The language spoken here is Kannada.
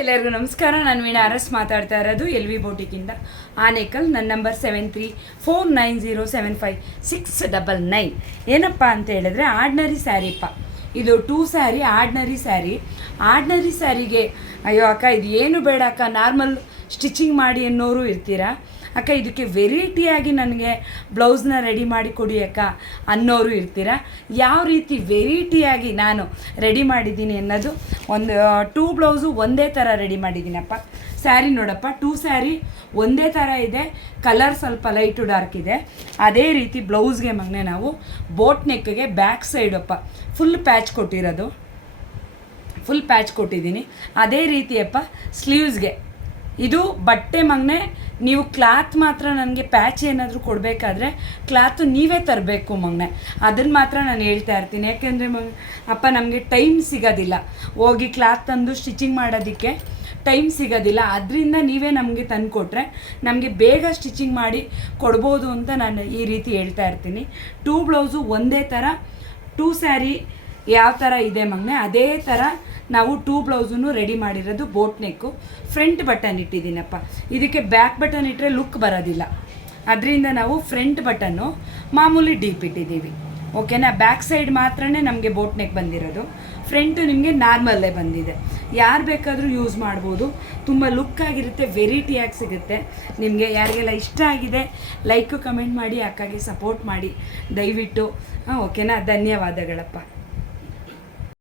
ಎಲ್ಲರಿಗೂ ನಮಸ್ಕಾರ. ನಾನು ವೀಣಾ ಅರಸ್ ಮಾತಾಡ್ತಾ ಇರೋದು LV ಬೌಟಿಕಿಂದ, ಆನೇಕಲ್. ನನ್ನ ನಂಬರ್ 7349075699. ಏನಪ್ಪ ಅಂತ ಹೇಳಿದ್ರೆ ಆರ್ಡ್ನರಿ ಸ್ಯಾರಿಪ್ಪ. ಇದು 2 ಸ್ಯಾರಿ, ಆರ್ಡ್ನರಿ ಸ್ಯಾರಿಗೆ ಅಯ್ಯೋ ಅಕ್ಕ ಇದು ಏನು ಬೇಡ ಅಕ್ಕ, ನಾರ್ಮಲ್ ಸ್ಟಿಚಿಂಗ್ ಮಾಡಿ ಅನ್ನೋರು ಇರ್ತೀರಾ. ಅಕ್ಕ ಇದಕ್ಕೆ ವೆರೈಟಿಯಾಗಿ ನನಗೆ ಬ್ಲೌಸ್ನ ರೆಡಿ ಮಾಡಿ ಕೊಡಿ ಅಕ್ಕ ಅನ್ನೋರು ಇರ್ತೀರ. ಯಾವ ರೀತಿ ವೆರೈಟಿಯಾಗಿ ನಾನು ರೆಡಿ ಮಾಡಿದ್ದೀನಿ ಅನ್ನೋದು, ಒಂದು 2 ಬ್ಲೌಸು ಒಂದೇ ಥರ ರೆಡಿ ಮಾಡಿದ್ದೀನಪ್ಪ. ಸ್ಯಾರಿ ನೋಡಪ್ಪ, 2 ಸ್ಯಾರಿ ಒಂದೇ ಥರ ಇದೆ, ಕಲರ್ ಸ್ವಲ್ಪ ಲೈಟು ಡಾರ್ಕ್ ಇದೆ. ಅದೇ ರೀತಿ ಬ್ಲೌಸ್ಗೆ ಮಗನೆ ನಾವು ಬೋಟ್ ನೆಕ್ಗೆ ಬ್ಯಾಕ್ ಸೈಡಪ್ಪ ಫುಲ್ ಪ್ಯಾಚ್ ಕೊಟ್ಟಿದ್ದೀನಿ. ಅದೇ ರೀತಿಯಪ್ಪ ಸ್ಲೀವ್ಸ್ಗೆ ಇದು ಬಟ್ಟೆ ಮಗನೆ ನೀವು ಕ್ಲಾತ್ ಮಾತ್ರ ನನಗೆ ಪ್ಯಾಚ್ ಏನಾದರೂ ಕೊಡಬೇಕಾದ್ರೆ ಕ್ಲಾತು ನೀವೇ ತರಬೇಕು ಮಗನೆ, ಅದನ್ನು ಮಾತ್ರ ನಾನು ಹೇಳ್ತಾ ಇರ್ತೀನಿ. ಯಾಕೆಂದರೆ ಅಪ್ಪ ನಮಗೆ ಟೈಮ್ ಸಿಗೋದಿಲ್ಲ, ಹೋಗಿ ಕ್ಲಾತ್ ತಂದು ಸ್ಟಿಚಿಂಗ್ ಮಾಡೋದಕ್ಕೆ ಟೈಮ್ ಸಿಗೋದಿಲ್ಲ. ಅದರಿಂದ ನೀವೇ ನಮಗೆ ತಂದು ಕೊಟ್ಟರೆ ನಮಗೆ ಬೇಗ ಸ್ಟಿಚಿಂಗ್ ಮಾಡಿ ಕೊಡ್ಬೋದು ಅಂತ ನಾನು ಈ ರೀತಿ ಹೇಳ್ತಾ ಇರ್ತೀನಿ. 2 ಬ್ಲೌಸು ಒಂದೇ ಥರ, 2 ಸ್ಯಾರಿ ಯಾವ ಥರ ಇದೆ ಮಗನೆ ಅದೇ ಥರ ನಾವು 2 ಬ್ಲೌಸನ್ನು ರೆಡಿ ಮಾಡಿರೋದು. ಬೋಟ್ ನೆಕ್ಕು ಫ್ರಂಟ್ ಬಟನ್ ಇಟ್ಟಿದ್ದೀನಪ್ಪ. ಇದಕ್ಕೆ ಬ್ಯಾಕ್ ಬಟನ್ ಇಟ್ಟರೆ ಲುಕ್ ಬರೋದಿಲ್ಲ, ಅದರಿಂದ ನಾವು ಫ್ರಂಟ್ ಬಟನ್ನು ಮಾಮೂಲಿ ಡೀಪ್ ಇಟ್ಟಿದ್ದೀವಿ. ಓಕೆನಾ? ಬ್ಯಾಕ್ ಸೈಡ್ ಮಾತ್ರನೇ ನಮಗೆ ಬೋಟ್ ನೆಕ್ ಬಂದಿರೋದು, ಫ್ರಂಟು ನಿಮಗೆ ನಾರ್ಮಲ್ಲೇ ಬಂದಿದೆ. ಯಾರು ಬೇಕಾದರೂ ಯೂಸ್ ಮಾಡ್ಬೋದು, ತುಂಬ ಲುಕ್ಕಾಗಿರುತ್ತೆ, ವೆರೈಟಿಯಾಗಿ ಸಿಗುತ್ತೆ ನಿಮಗೆ. ಯಾರಿಗೆಲ್ಲ ಇಷ್ಟ ಆಗಿದೆ ಲೈಕು ಕಮೆಂಟ್ ಮಾಡಿ, ಅಕ್ಕಾಗೆ ಸಪೋರ್ಟ್ ಮಾಡಿ ದಯವಿಟ್ಟು. ಓಕೆನಾ? ಧನ್ಯವಾದಗಳಪ್ಪ.